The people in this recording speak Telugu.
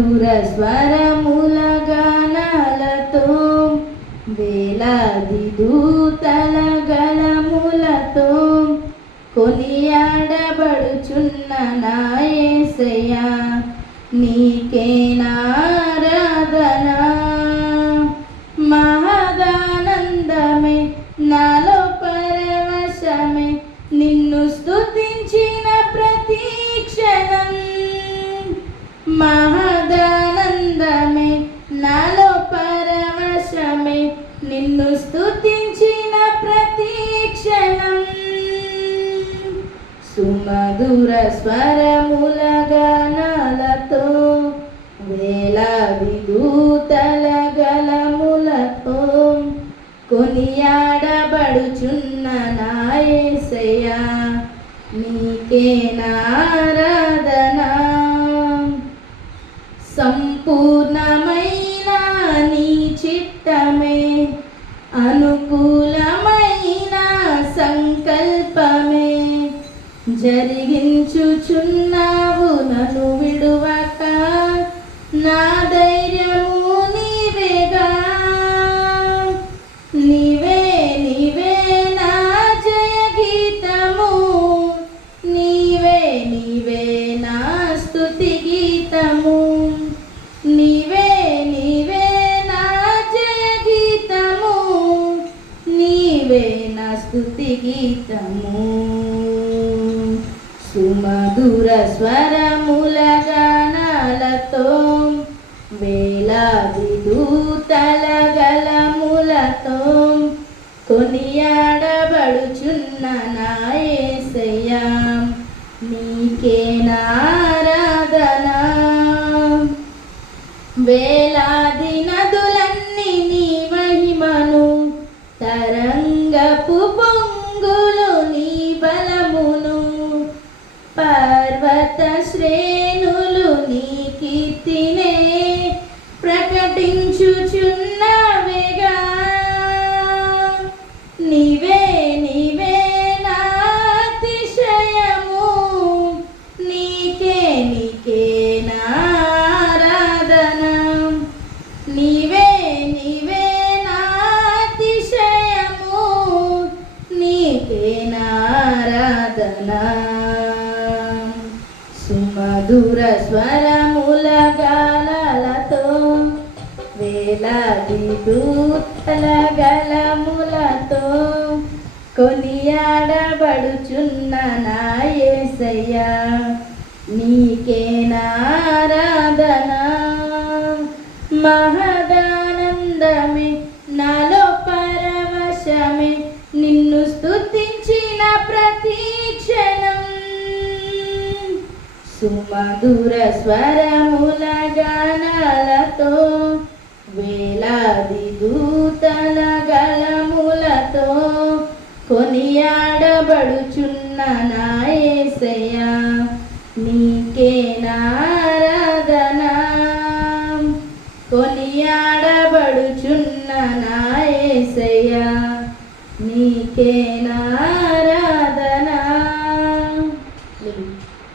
సుమధుర స్వరముల గానాలతో వేలాది దూతల గళములతో కొనియాడబడుచున్న నా యేసయ్యా నీకే ఆరాధన. మహదానందమే నాలో పరవశమే నిన్ను స్తుతించిన ప్రతి క్షణం. మహదానందమే నాలో పరవశమే నిన్ను స్తుతించిన ప్రతి క్షణం. సుమధుర స్వరముల గానాలతో వేలాది దూతల గళములతో కొనియాడబడుచున్న నా యేసయ్యా నీకే ఆరాధన. సంపూర్ణమైన నీ చిత్తమే అనుకూలమైన సంకల్పమే జరిగించుచున్నావు నన్ను విడువక. నా ధైర్యము నీవేగా, నీవే నీవే నా జయ గీతము, నీవే నీవే నా స్తుతి గీతము, నీవే నీవే నా జయ గీతము, నీవే నా స్తుతి గీతము. సుమధుర స్వరముల గానాలతో వేలాది దూతల గళములతో కొనియాడబడుచున్న నా యేసయ్యా నీకే ఆరాధన. వేలాది నదులన్నీ నీ మహిమను, తరంగపు పొంగులు నీ బలమును, పర్వత శ్రేణులు నీ కీర్తినే ప్రకటించుచున్నవేగా. నీవే నీవే నా అతిశయము, నీకే నీకే నా ఆరాధన. నీవే నీవే నా అతిశయము, నీకే నా ఆరాధన. సుమధుర స్వరముల గానాలతో వేలాది దూతల గళములతో కొనియాడబడుచున్న నా యేసయ్యా నీకే ఆరాధన. మహదానందమే నాలో పరవశమే నిన్ను స్తుతించిన ప్రతి క్షణం. సుమధుర స్వరముల గానాలతో వేలాది దూతల గళములతో కొనియాడబడుచున్న నా యేసయ్యా నీకే ఆరాధన. కొనియాడబడుచున్న నా యేసయ్యా నీకే ఆరాధన.